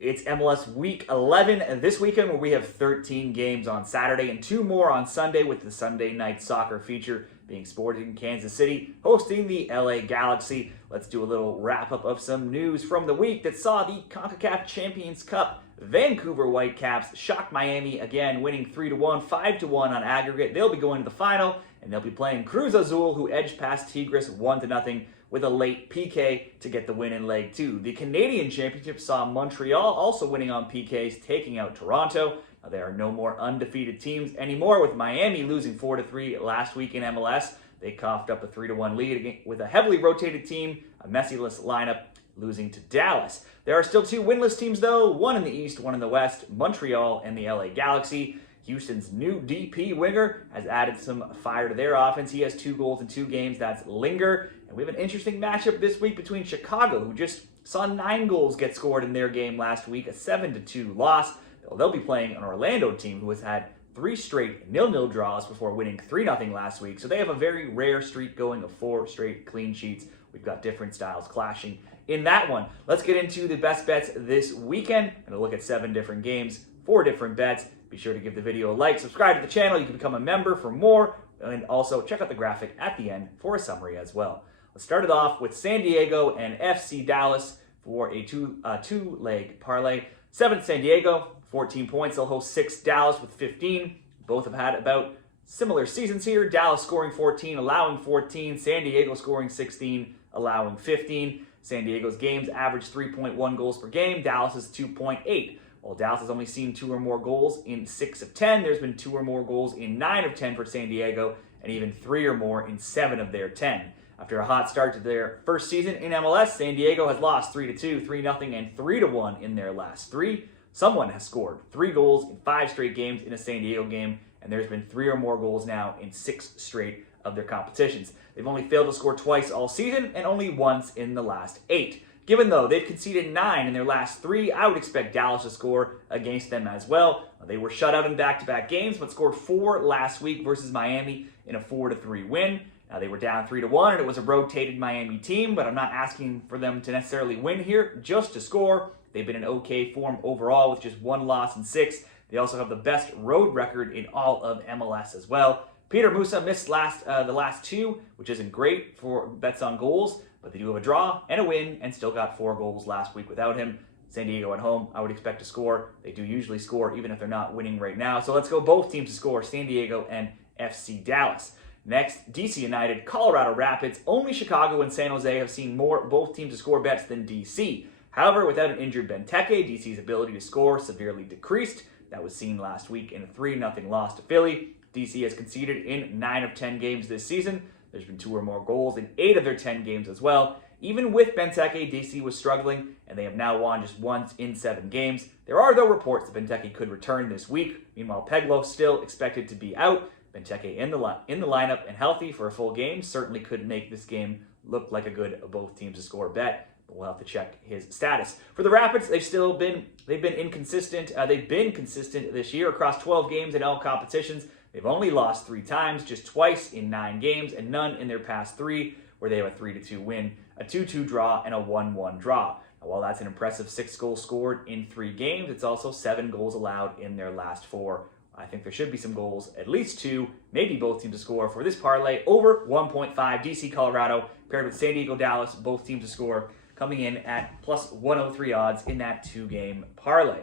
It's MLS Week 11 this weekend, where we have 13 games on Saturday and 2 more on Sunday, with the Sunday night soccer feature being sported in Kansas City, hosting the LA Galaxy. Let's do a little wrap-up of some news from the week that saw the CONCACAF Champions Cup. Vancouver Whitecaps shocked Miami again, winning 3-1, 5-1 on aggregate. They'll be going to the final, and they'll be playing Cruz Azul, who edged past Tigres 1-0 with a late PK to get the win in leg 2. The Canadian Championship saw Montreal also winning on PKs, taking out Toronto. Now, there are no more undefeated teams anymore, with Miami losing 4-3 last week in MLS. They coughed up a 3-1 lead with a heavily rotated team, a messyless lineup, losing to Dallas. There are still 2 winless teams, though, one in the East, one in the West, Montreal and the LA Galaxy. Houston's new DP winger has added some fire to their offense. He has 2 goals in 2 games. That's Linger. And we have an interesting matchup this week between Chicago, who just saw 9 goals get scored in their game last week, a 7-2 loss. They'll be playing an Orlando team who has had 3 straight 0-0 draws before winning 3-0 last week. So they have a very rare streak going of 4 straight clean sheets. We've got different styles clashing in that one. Let's get into the best bets this weekend. I'm going to look at 7 different games, 4 different bets. Be sure to give the video a like, subscribe to the channel. You can become a member for more, and also check out the graphic at the end for a summary as well. Let's start it off with San Diego and FC Dallas for a two-leg parlay. 7th San Diego, 14 points. They'll host 6 Dallas with 15. Both have had about similar seasons here. Dallas scoring 14, allowing 14. San Diego scoring 16, allowing 15. San Diego's games average 3.1 goals per game. Dallas is 2.8. While Dallas has only seen 2 or more goals in 6 of 10, there's been 2 or more goals in 9 of 10 for San Diego, and even 3 or more in 7 of their 10. After a hot start to their first season in MLS, San Diego has lost 3-2, 3-0, and 3-1 in their last 3. Someone has scored 3 goals in 5 straight games in a San Diego game, and there's been 3 or more goals now in 6 straight of their competitions. They've only failed to score twice all season, and only once in the last 8. Given, though, they've conceded 9 in their last 3, I would expect Dallas to score against them as well. They were shut out in back-to-back games, but scored 4 last week versus Miami in a 4-3 win. Now, they were down 3-1, and it was a rotated Miami team, but I'm not asking for them to necessarily win here, just to score. They've been in okay form overall with just 1 loss in 6. They also have the best road record in all of MLS as well. Peter Musa missed the last 2, which isn't great for bets on goals, but they do have a draw and a win and still got 4 goals last week without him. San Diego at home, I would expect to score. They do usually score even if they're not winning right now. So let's go both teams to score, San Diego and FC Dallas. Next, DC United, Colorado Rapids. Only Chicago and San Jose have seen both teams to score bets than DC. However, without an injured Benteke, DC's ability to score severely decreased. That was seen last week in a 3-0 loss to Philly. DC has conceded in 9 of 10 games this season. There's been 2 or more goals in 8 of their 10 games as well. Even with Benteke, DC was struggling, and they have now won just once in 7 games. There are, though, reports that Benteke could return this week. Meanwhile, Peglo still expected to be out. Benteke in the lineup and healthy for a full game certainly could make this game look like a good both teams to score bet. But we'll have to check his status. For the Rapids, they've been inconsistent. They've been consistent this year across 12 games in all competitions. They've only lost 3 times, just twice in 9 games, and none in their past 3, where they have a 3-2 win, a 2-2 draw, and a 1-1 draw. Now, while that's an impressive 6 goals scored in 3 games, it's also 7 goals allowed in their last 4. I think there should be some goals, at least 2, maybe both teams to score for this parlay. Over 1.5, DC Colorado paired with San Diego Dallas, both teams to score, coming in at plus 103 odds in that 2-game parlay.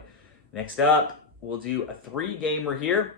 Next up, we'll do a 3-gamer here.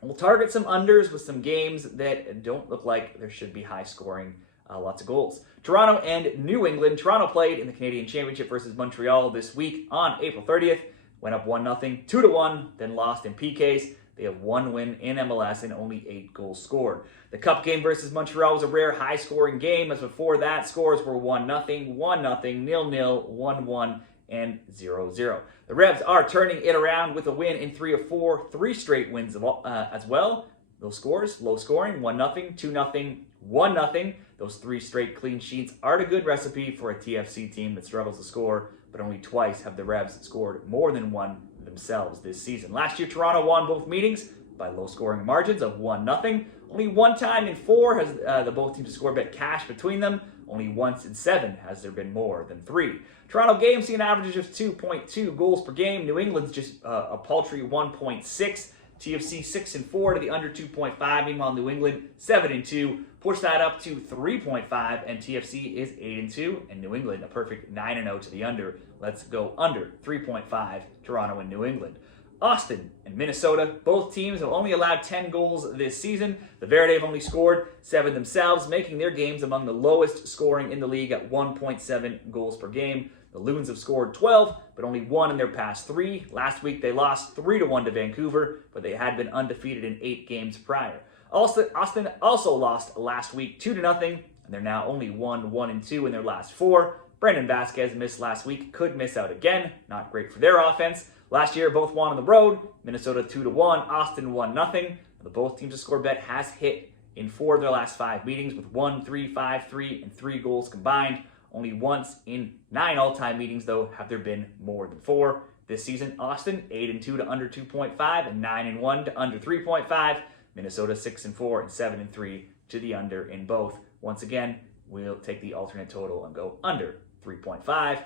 We'll target some unders with some games that don't look like there should be high scoring, lots of goals. Toronto and New England. Toronto played in the Canadian Championship versus Montreal this week on April 30th. Went up 1-0, 2-1, then lost in PKs. They have 1 win in MLS and only 8 goals scored. The Cup game versus Montreal was a rare high-scoring game, as before that, scores were 1-0, 1-0, 0-0, 1-1, and 0-0. The Revs are turning it around with a win in 3 of 4, 3 straight wins as well. Those scores, low scoring, 1-0, 2-0, 1-0. Those 3 straight clean sheets are a good recipe for a TFC team that struggles to score, but only twice have the Revs scored more than 1 themselves this season. Last year, Toronto won both meetings by low-scoring margins of 1-0. Only 1 time in 4 has the both teams to score bet cash between them. Only once in 7 has there been more than 3. Toronto Game see an average of 2.2 goals per game. New England's just a paltry 1.6. TFC 6-4 to the under 2.5. Meanwhile, New England 7-2. Push that up to 3.5, and TFC is 8-2, and New England a perfect 9-0 to the under. Let's go under 3.5. Toronto and New England. Austin and Minnesota, both teams have only allowed 10 goals this season. The Verde have only scored 7 themselves, making their games among the lowest scoring in the league at 1.7 goals per game. The Loons have scored 12, but only 1 in their past 3. Last week they lost 3-1 to Vancouver, but they had been undefeated in 8 games prior. Austin also lost last week 2-0, and they're now only 1-2 in their last 4. Brendan Vasquez missed last week, could miss out again. Not great for their offense. Last year, both won on the road. Minnesota 2-1, Austin 1-0. The both teams to score bet has hit in 4 of their last 5 meetings with 1, 3, 5, 3, and 3 goals combined. Only once in 9 all-time meetings, though, have there been more than 4. This season, Austin 8-2 to under 2.5 and 9-1 to under 3.5. Minnesota 6-4 and 7-3 to the under in both. Once again, we'll take the alternate total and go under 3.5.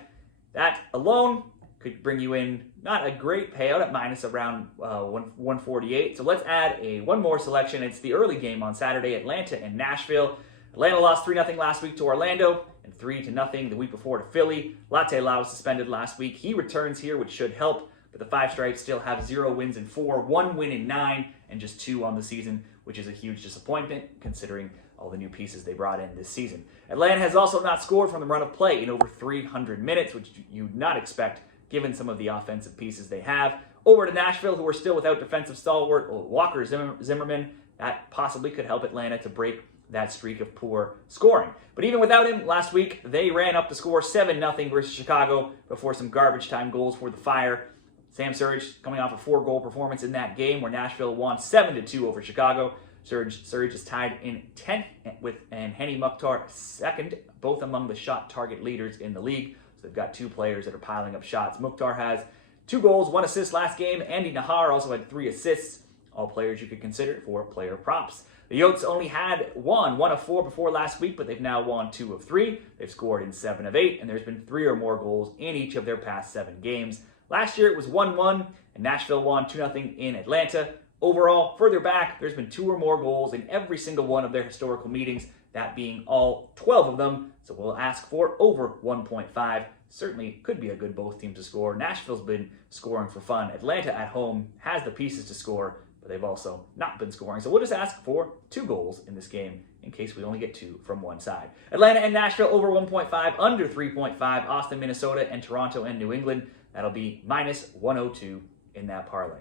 That alone could bring you in not a great payout at minus around 148. So let's add one more selection. It's the early game on Saturday, Atlanta and Nashville. Atlanta lost 3-0 last week to Orlando and 3-0 the week before to Philly. Latte Lau was suspended last week. He returns here, which should help, but the Five Stripes still have 0 wins in 4, 1 win in 9, and just 2 on the season, which is a huge disappointment considering all the new pieces they brought in this season. Atlanta has also not scored from the run of play in over 300 minutes, which you'd not expect given some of the offensive pieces they have. Over to Nashville, who are still without defensive stalwart Walker Zimmerman. That possibly could help Atlanta to break that streak of poor scoring. But even without him, last week they ran up the score 7-0 versus Chicago before some garbage time goals for the Fire. Sam Surridge coming off a 4-goal performance in that game where Nashville won 7-2 over Chicago. Surridge is tied in 10th and Henny Mukhtar 2nd, both among the shot target leaders in the league. So they've got 2 players that are piling up shots. Mukhtar has 2 goals, 1 assist last game. Andy Nahar also had 3 assists. All players you could consider for player props. The Yotes only had 1 of 4 before last week, but they've now won 2 of 3. They've scored in 7 of 8, and there's been 3 or more goals in each of their past 7 games. Last year it was 1-1, and Nashville won 2-0 in Atlanta. Overall, further back, there's been 2 or more goals in every single one of their historical meetings, that being all 12 of them. So we'll ask for over 1.5. Certainly could be a good both teams to score. Nashville's been scoring for fun. Atlanta at home has the pieces to score, but they've also not been scoring. So we'll just ask for 2 goals in this game in case we only get 2 from one side. Atlanta and Nashville over 1.5, under 3.5. Austin, Minnesota, and Toronto and New England. That'll be minus 102 in that parlay.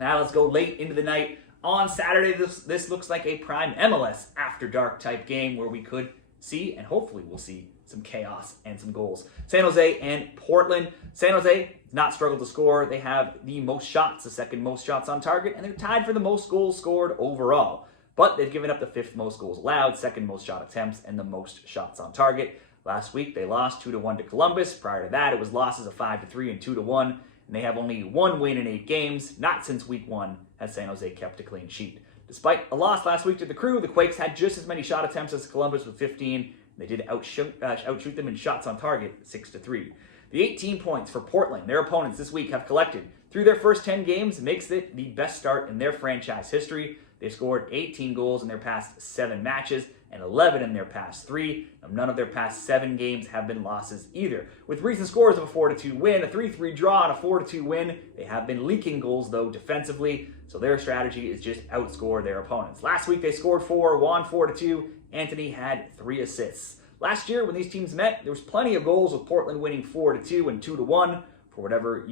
Now let's go late into the night. On Saturday, this looks like a prime MLS After Dark type game where we could see, and hopefully we'll see, some chaos and some goals. San Jose and Portland. San Jose has not struggled to score. They have the most shots, the 2nd most shots on target, and they're tied for the most goals scored overall. But they've given up the 5th most goals allowed, 2nd most shot attempts, and the most shots on target. Last week, they lost 2-1 to Columbus. Prior to that, it was losses of 5-3 and 2-1. And they have only 1 win in 8 games. Not since week 1 has San Jose kept a clean sheet. Despite a loss last week to the Crew, the Quakes had just as many shot attempts as Columbus with 15. They did outshoot them in shots on target, 6-3. The 18 points for Portland, their opponents this week, have collected through their first 10 games, makes it the best start in their franchise history. They've scored 18 goals in their past 7 matches and 11 in their past 3. None of their past 7 games have been losses either. With recent scores of a 4-2 win, a 3-3 draw, and a 4-2 win, they have been leaking goals, though, defensively, so their strategy is just outscore their opponents. Last week, they scored 4, won 4-2. Anthony had 3 assists. Last year, when these teams met, there was plenty of goals, with Portland winning 4-2 and 2-1. For whatever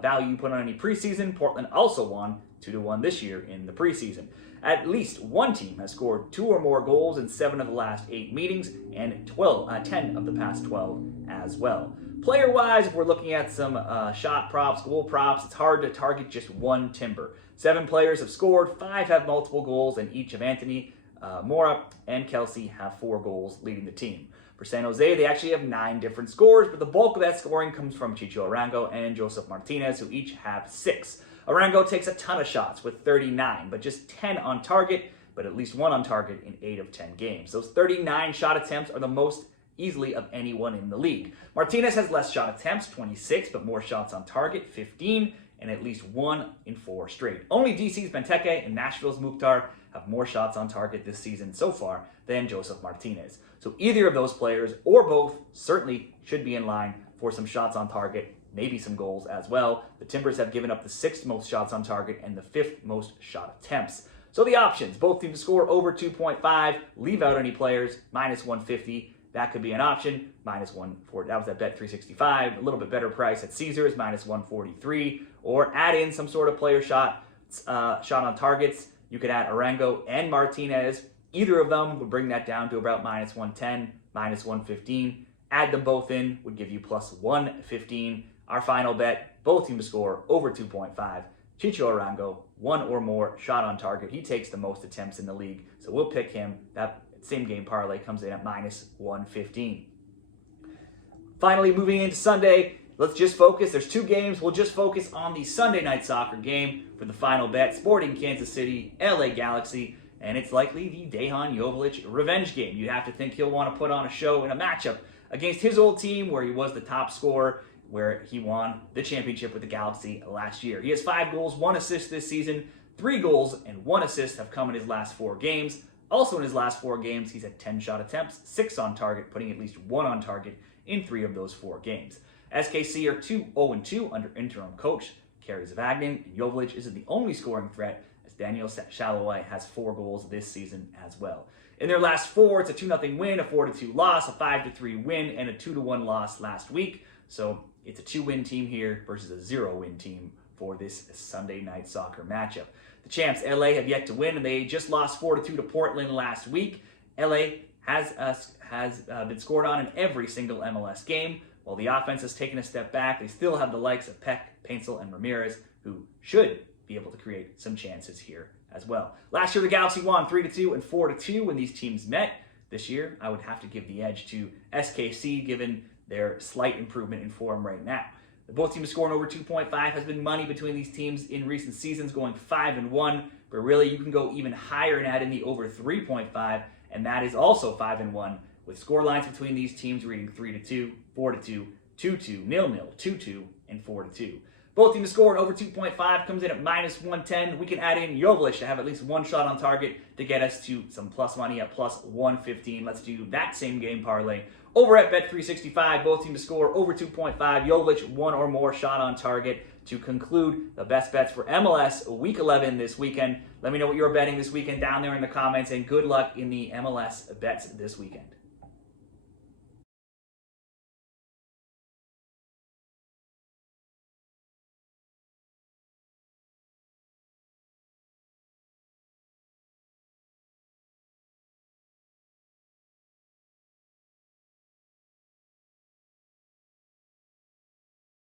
value you put on any preseason, Portland also won 2-1 this year in the preseason. At least one team has scored 2 or more goals in 7 of the last 8 meetings, and 10 of the past 12 as well. Player-wise, if we're looking at some shot props, goal props, it's hard to target just one timber. 7 players have scored, 5 have multiple goals, and each of Anthony, Mora, and Kelsey have 4 goals leading the team. For San Jose, they actually have 9 different scores, but the bulk of that scoring comes from Chicho Arango and Joseph Martinez, who each have 6. Arango takes a ton of shots with 39, but just 10 on target, but at least 1 on target in 8 of 10 games. Those 39 shot attempts are the most easily of anyone in the league. Martinez has less shot attempts, 26, but more shots on target, 15, and at least 1 in 4 straight. Only DC's Benteke and Nashville's Mukhtar have more shots on target this season so far than Joseph Martinez. So either of those players, or both, certainly should be in line for some shots on target, maybe some goals as well. The Timbers have given up the 6th most shots on target and the 5th most shot attempts. So the options, both teams to score over 2.5, leave out any players, minus 150. That could be an option. Minus 140. That was at Bet365. A little bit better price at Caesars, minus 143. Or add in some sort of player shot on targets. You could add Arango and Martinez. Either of them would bring that down to about minus 110, minus 115. Add them both in would give you plus 115. Our final bet, both teams to score over 2.5. Chicho Arango, 1 or more shot on target. He takes the most attempts in the league, so we'll pick him. That same game parlay comes in at minus 115. Finally, moving into Sunday, let's just focus. There's 2 games. We'll just focus on the Sunday night soccer game for the final bet. Sporting Kansas City, LA Galaxy, and it's likely the Dejan Joveljic revenge game. You have to think he'll want to put on a show in a matchup against his old team where he was the top scorer, where he won the championship with the Galaxy last year. He has 5 goals, 1 assist this season. 3 goals and 1 assist have come in his last 4 games. Also in his last 4 games, he's had 10 shot attempts, 6 on target, putting at least 1 on target in 3 of those 4 games. SKC are 2-0-2 under interim coach Kerry Zavagnin, and Joveljic isn't the only scoring threat, as Daniel Shalaway has 4 goals this season as well. In their last 4, it's a 2-0 win, a 4-2 loss, a 5-3 win, and a 2-1 loss last week. So it's a 2-win team here versus a 0-win team for this Sunday night soccer matchup. The champs, LA, have yet to win, and they just lost 4-2 to Portland last week. LA has been scored on in every single MLS game. While the offense has taken a step back, they still have the likes of Peck, Paintsel, and Ramirez, who should be able to create some chances here as well. Last year, the Galaxy won 3-2 and 4-2 when these teams met. This year, I would have to give the edge to SKC, given their slight improvement in form right now. Both teams scoring over 2.5 has been money between these teams in recent seasons, going 5-1, but really you can go even higher and add in the over 3.5, and that is also 5-1, with score lines between these teams reading 3-2, 4-2, 2-2, 0-0, 2-2, and 4-2. Both teams scoring over 2.5 comes in at minus 110. We can add in Joveljic to have at least 1 shot on target to get us to some plus money at plus 115. Let's do that same game parlay. Over at Bet365, both teams to score over 2.5. Joveljic, 1 or more shot on target to conclude the best bets for MLS Week 11 this weekend. Let me know what you're betting this weekend down there in the comments, and good luck in the MLS bets this weekend.